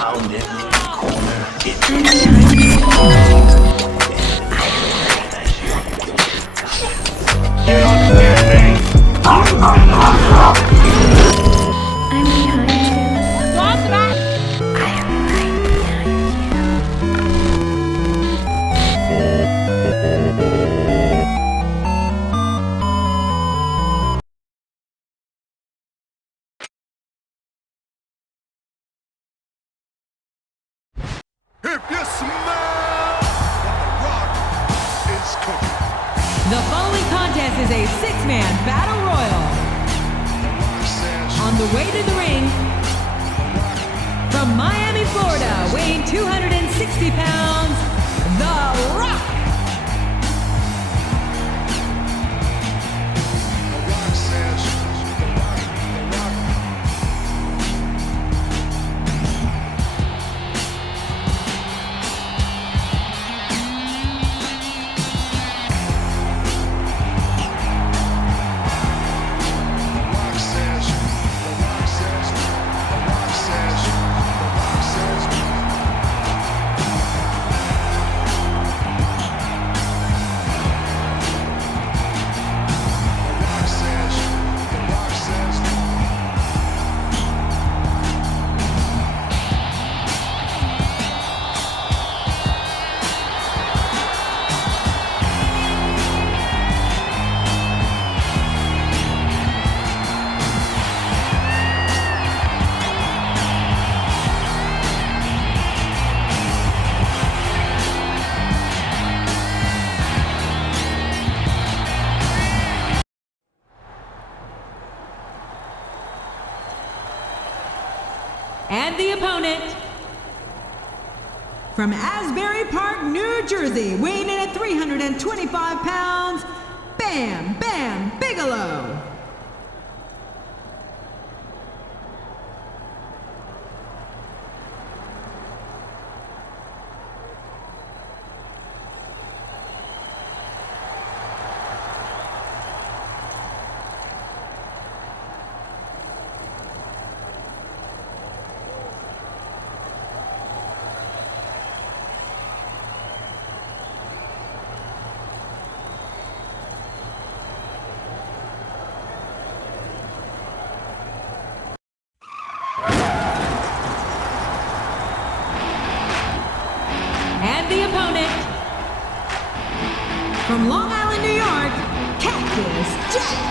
found in the corner. You understand me? I'm behind you. What's that? I am right behind you. If you smell what the rock is cooking. The following contest is a six-man battle royal. On the way to the ring, from Miami, Florida, weighing 260 pounds, The Rock. And the opponent, from Asbury Park, New Jersey, weighing in at 325 pounds, Bam Bam Bigelow. And the opponent, from Long Island, New York, Cactus Jack.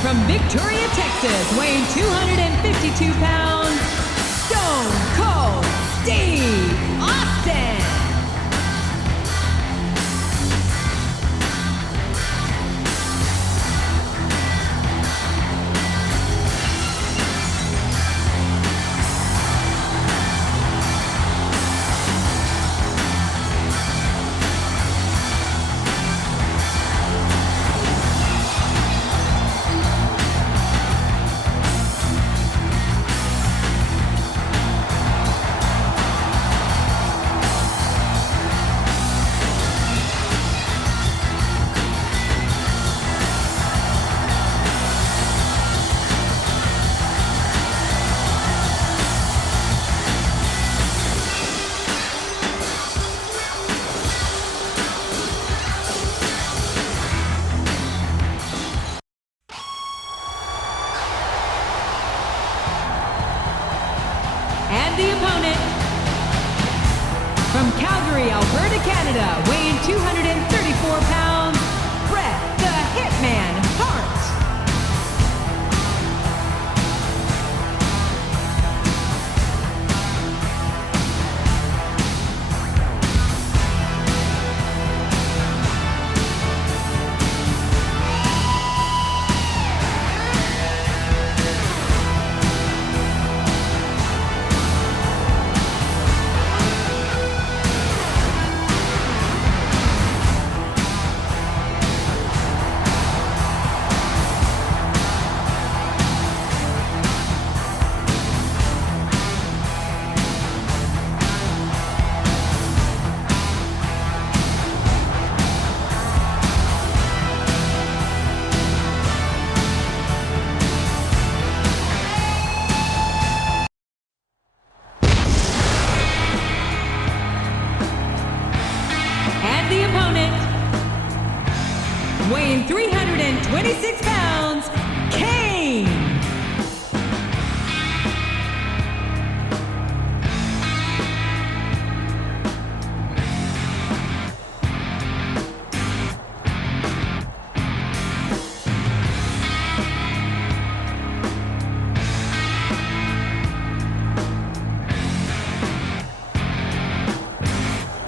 From Victoria, Texas, weighing 252 pounds, Stone Cold Steve Austin. have the opponent, weighing 326 pounds, Kane.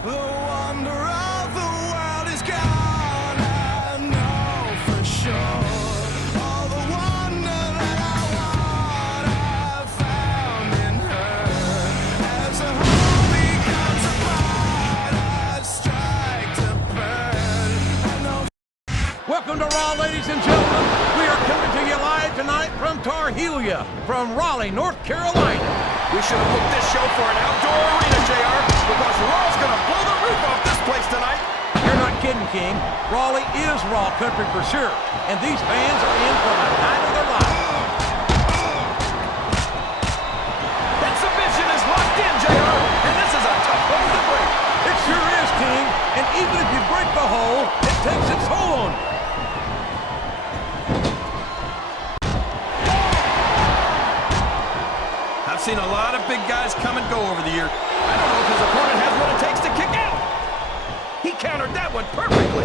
The wonder of the world is gone, I know for sure. All the wonder that I want, I've found in her. As a whole becomes apart, I strike to burn. I know. Welcome to Raw, ladies and gentlemen. We are coming to you live tonight from Tar Helia, from Raleigh, North Carolina. We should have booked this show for an outdoor arena, JR, because Raw's gonna blow the roof off this place tonight. You're not kidding, King. Raleigh is Raw country for sure, and these fans are in for the night of their lives. That submission is locked in, JR, and this is a tough hold to break. It sure is, King, and even if you break the hold, it takes its toll on you. I've seen a lot of big guys come and go over the year. I don't know if his opponent has what it takes to kick out. He countered that one perfectly.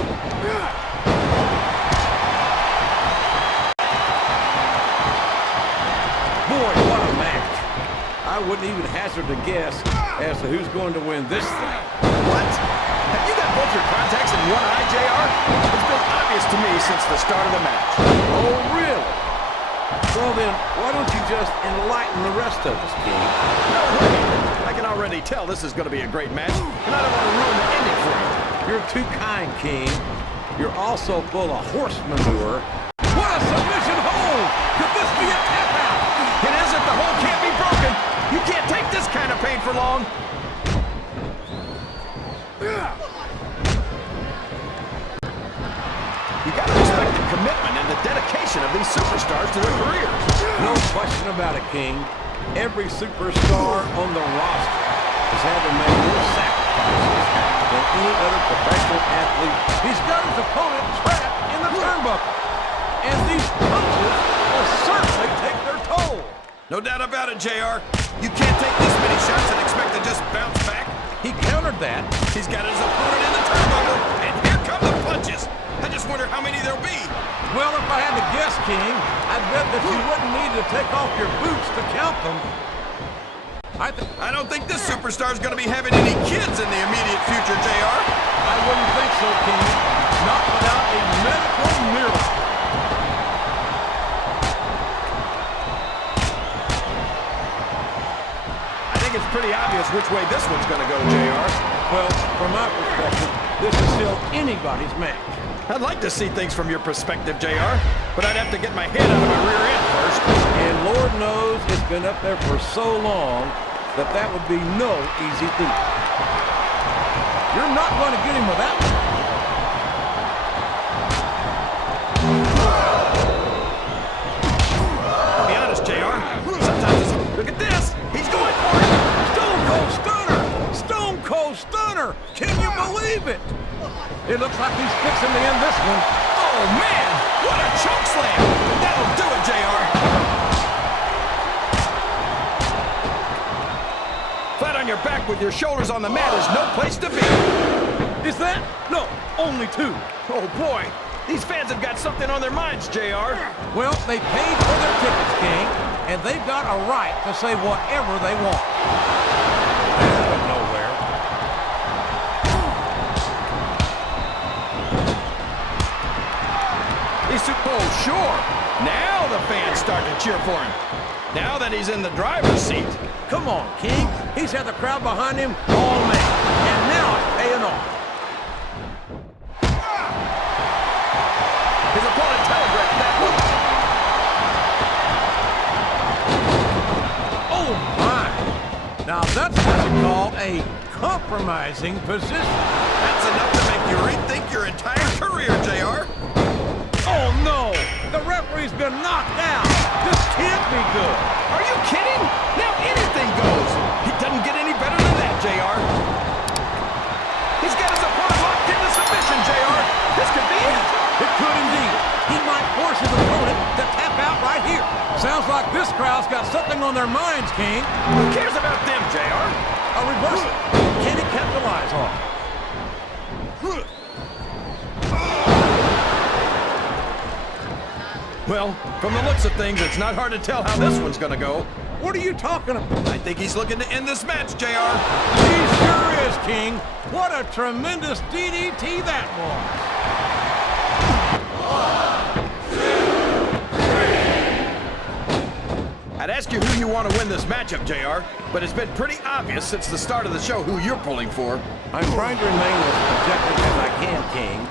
Boy, what a match. I wouldn't even hazard a guess as to who's going to win this thing. What? Have you got both your contacts in one eye, JR? It's been obvious to me since the start of the match. Oh, really? Well then, why don't you just enlighten the rest of us, King? No way. I can already tell this is going to be a great match, and I don't want to ruin the ending for you. You're too kind, King. You're also full of horse manure. What a submission hold! Could this be a tap out? It is if the hold can't be broken. You can't take this kind of pain for long. You got to respect the commitment and the dedication of these superstars to their careers. No question about it, King. Every superstar on the roster has had to make more sacrifices than any other professional athlete. He's got his opponent trapped in the turnbuckle. And these punches will certainly take their toll. No doubt about it, JR. You can't take this many shots and expect to just bounce back. He countered that. He's got his opponent in the turnbuckle, and here come the punches. I just wonder how many there'll be. Well, if I had to guess, King, I'd bet that you wouldn't need to take off your boots to count them. I don't think this superstar's going to be having any kids in the immediate future, JR. I wouldn't think so, King. Not without a medical miracle. I think it's pretty obvious which way this one's going to go, JR. Well, from my perspective, this is still anybody's match. I'd like to see things from your perspective, JR, but I'd have to get my head out of my rear end first. And Lord knows it's been up there for so long that that would be no easy feat. You're not going to get him with that one. I'll be honest, JR. Sometimes it's... Look at this! He's going for it! Stone Cold Stunner! Stone Cold Stunner! Can you believe it? It looks like he's fixing to end this one. Oh, man! What a choke slam! That'll do it, JR. Flat on your back with your shoulders on the mat is no place to be. Is that? No, only two. Oh, boy. These fans have got something on their minds, JR. Well, they paid for their tickets, King, and they've got a right to say whatever they want. That's going nowhere. Oh, sure. Now the fans start to cheer for him. Now that he's in the driver's seat. Come on, King. He's had the crowd behind him all night, and now it's paying off. His opponent telegraphed that one. Oh, my. Now that's what you call a compromising position. That's enough to make you rethink your entire career, JR. Oh, no. The referee's been knocked out. This can't be good. Are you kidding? Now anything goes. He doesn't get any better than that, JR. He's got his opponent locked in the crowd's got something on their minds, King. Who cares about them, JR? A reversal. Can he capitalize on it? Well, from the looks of things, it's not hard to tell how this one's gonna go. What are you talking about? I think he's looking to end this match, JR. He sure is, King. What a tremendous DDT that was. I'd ask you who you want to win this matchup, JR, but it's been pretty obvious since the start of the show who you're pulling for. I'm trying to remain as objective as I can, King.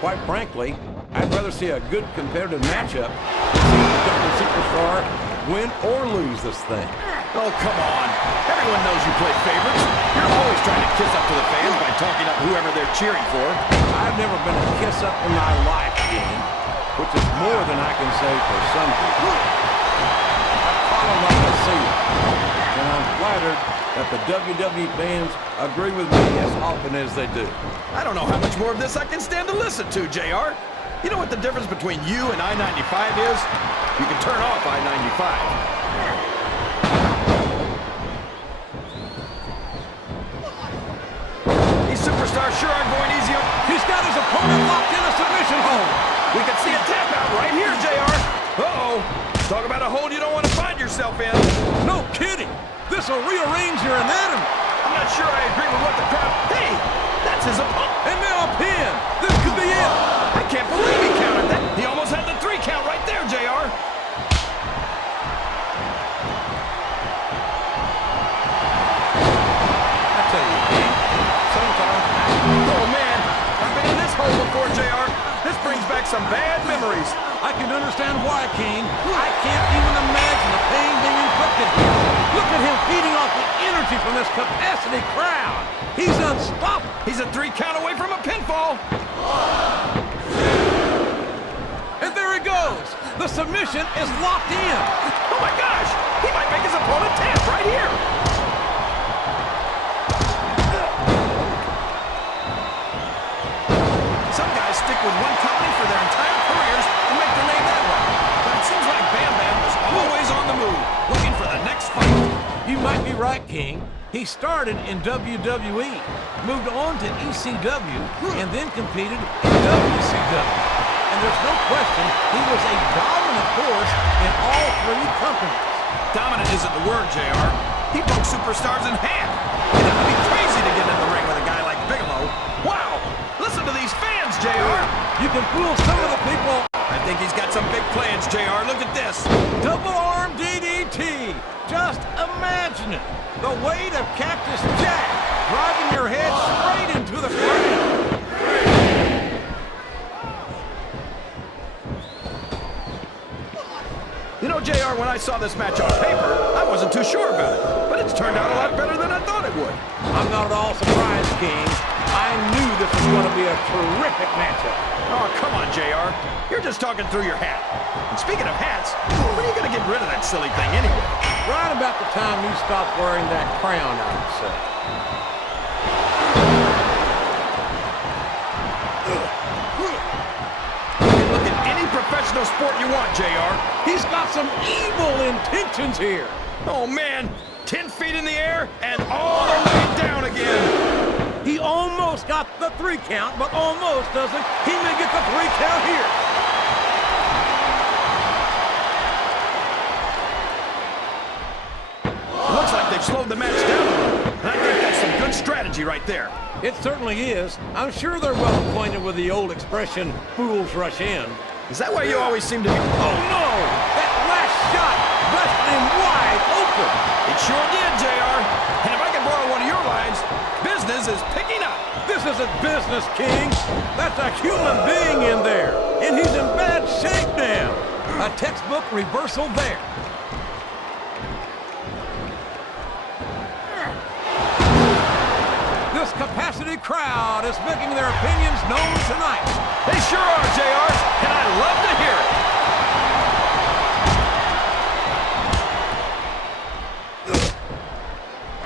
Quite frankly, I'd rather see a good competitive matchup than see the superstar win or lose this thing. Oh, come on. Everyone knows you play favorites. You're always trying to kiss up to the fans by talking up whoever they're cheering for. I've never been a kiss-up in my life, King, which is more than I can say for some people. I call them like I see it, and I'm flattered that the WWE fans agree with me as often as they do. I don't know how much more of this I can stand to listen to, JR. You know what the difference between you and I-95 is? You can turn off I-95. These superstars sure aren't going easy on... He's got his opponent locked in a submission hold. We can see a tap out right here, JR. Uh-oh. Talk about a hold you don't want to find yourself in. No kidding. This will rearrange your anatomy. I'm not sure I agree with what the crowd... Hey, that's his opponent. And now a pin. This could be it. I can't believe he countered that. He almost had the 3 count right there, JR. I tell you, King, sometimes Oh, man. I've been in this hole before, JR. This brings back some bad memories. I can understand why, King. I can't even imagine the pain being inflicted here. Look at him feeding off the energy from this capacity crowd. He's unstoppable. He's a 3 count away from a pinfall. And there he goes. The submission is locked in. Oh, my gosh. He might make his opponent tap right here. Some guys stick with one company for their entire careers and make their name that way. But it seems like Bam Bam is always on the move, looking for the next fight. You might be right, King. He started in WWE, moved on to ECW, and then competed in WCW. And there's no question he was a dominant force in all 3 companies. Dominant isn't the word, JR. He broke superstars in half. You'd have to be crazy to get in the ring with a guy like Bigelow. Wow! Listen to these fans, JR. You can fool some of the people. I think he's got some big plans, JR. Look at this. Double arm DDT. Just imagine it. The weight of Cactus Jack driving your head straight into the ground. You know, JR, when I saw this match on paper, I wasn't too sure about it. But it's turned out a lot better than I thought it would. I'm not at all surprised, King. I knew this was going to be a terrific matchup. Oh, come on, JR. You're just talking through your hat. And speaking of hats, when are you going to get rid of that silly thing anyway? Right about the time you stop wearing that crown, I would say. Look at any professional sport you want, JR. He's got some evil intentions here. Oh, man. 10 feet in the air and all the way down again. He almost got the 3 count, but almost doesn't. He may get the 3 count here. Looks like they've slowed the match down a little. And I think that's some good strategy right there. It certainly is. I'm sure they're well acquainted with the old expression, fools rush in. Is that why you always seem to be... Oh, no! That last shot left him wide open. It sure did, JR. And if I can borrow one of your lines, business is picking up. This isn't business, King. That's a human being in there. And he's in bad shape now. A textbook reversal there. This capacity crowd is making their opinions known tonight. They sure are, JR, and I love to hear it.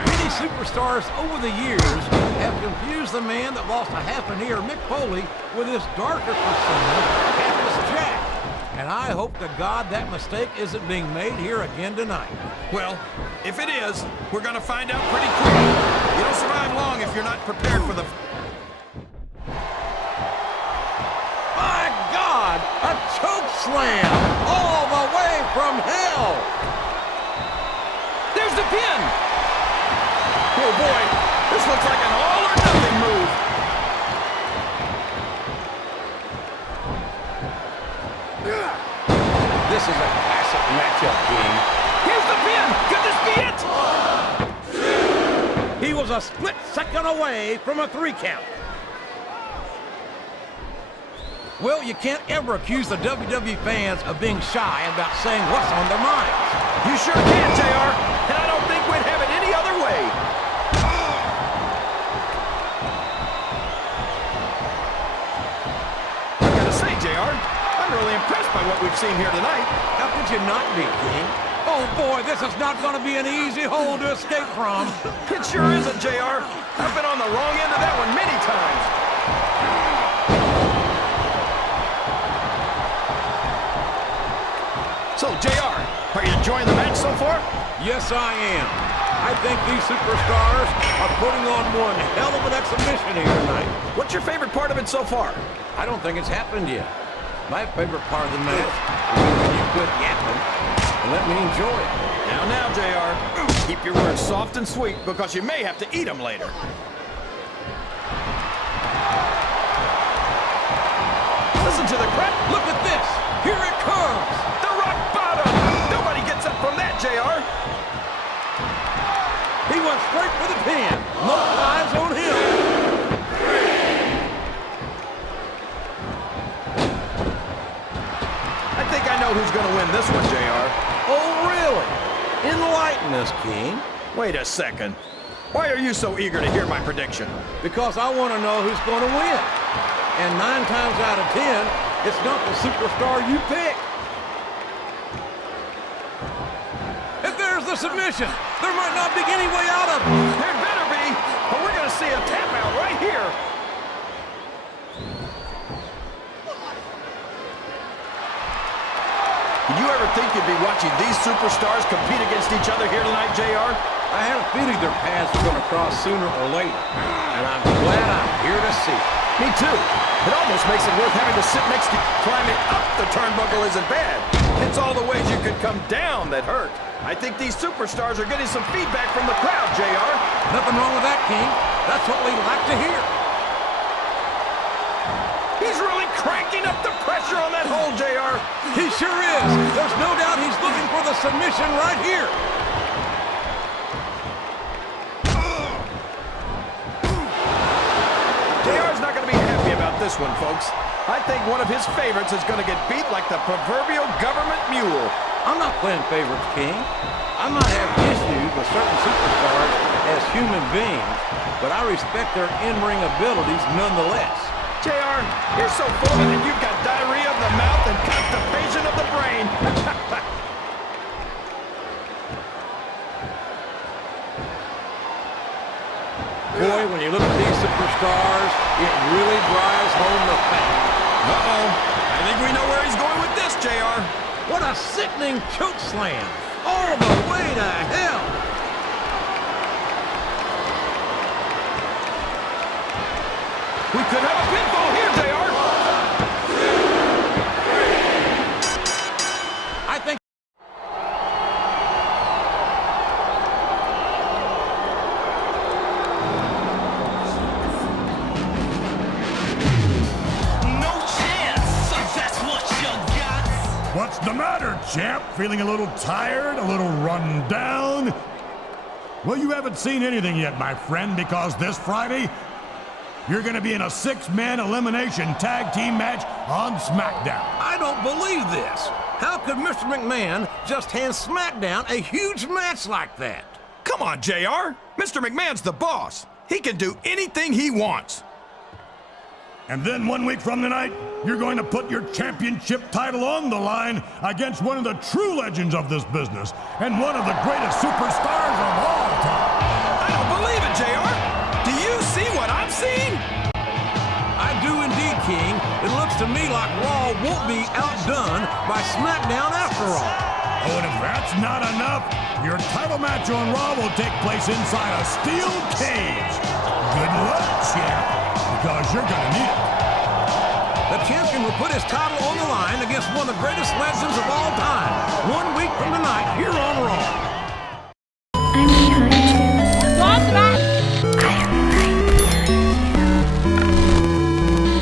Many superstars over the years have confused the man that lost a half an ear, Mick Foley, with his darker persona, Cactus Jack. And I hope to God that mistake isn't being made here again tonight. Well, if it is, we're gonna find out pretty quick. You don't survive long if you're not prepared for the... My God! A choke slam! All the way from hell! There's the pin! Oh boy, this looks like an all-or-nothing move. This is a classic matchup, King. Here's the pin! Could this be it? He was a split second away from a 3 count. Well, you can't ever accuse the WWE fans of being shy about saying what's on their minds. You sure can, JR, and I don't think we'd have it any other way. I gotta say, JR, I'm really impressed by what we've seen here tonight. How could you not be, King? Oh boy, this is not going to be an easy hole to escape from. It sure isn't, JR. I've been on the wrong end of that one many times. So, JR, are you enjoying the match so far? Yes, I am. I think these superstars are putting on one hell of an exhibition here tonight. What's your favorite part of it so far? I don't think it's happened yet. My favorite part of the match is when you quit yapping and let me enjoy it. Now, JR, keep your words soft and sweet because you may have to eat them later. Listen to the crowd. Look at this. Here it comes. The rock bottom. Nobody gets up from that, JR. He went straight for the pin. No eyes on him. I think I know who's going to win this one, JR. Oh, really? Enlighten us, King. Wait a second. Why are you so eager to hear my prediction? Because I want to know who's going to win. And 9 times out of 10, it's not the superstar you pick. If there's the submission, there might not be any way out of it. There better be, or we're going to see a tap out right here. Did you ever think you'd be watching these superstars compete against each other here tonight, JR? I had a feeling their paths were going to cross sooner or later, and I'm glad I'm here to see it. Me too. It almost makes it worth having to sit next to climbing up the turnbuckle isn't bad. It's all the ways you could come down that hurt. I think these superstars are getting some feedback from the crowd, JR. Nothing wrong with that, King. That's what we like to hear. He's really cranking up the pressure on that hole, JR. He sure is. There's no doubt he's looking for the submission right here. JR's not going to be happy about this one, folks. I think one of his favorites is going to get beat like the proverbial government mule. I'm not playing favorites, King. I might have issues with certain superstars as human beings, but I respect their in-ring abilities nonetheless. JR, you're so full of it that you've got diarrhea of the mouth and constipation of the brain. Boy, when you look at these superstars, it really drives home the fact. Uh-oh. I think we know where he's going with this, JR. What a sickening choke slam. All the way to hell. We could have a pinfall here, JR. I think... What's the matter, champ? Feeling a little tired? A little run down? Well, you haven't seen anything yet, my friend, because this Friday, you're going to be in a 6-man elimination tag team match on SmackDown. I don't believe this. How could Mr. McMahon just hand SmackDown a huge match like that? Come on, JR. Mr. McMahon's the boss. He can do anything he wants. And then 1 week from tonight, you're going to put your championship title on the line against one of the true legends of this business and one of the greatest superstars of all time. I don't believe it, JR. Do you see what I'm seeing? I do indeed, King. It looks to me like Raw won't be outdone by SmackDown after all. Oh, and if that's not enough, your title match on Raw will take place inside a steel cage. Good luck, champ, because you're gonna need it. The champion will put his title on the line against one of the greatest legends of all time. 1 week from tonight here on Raw.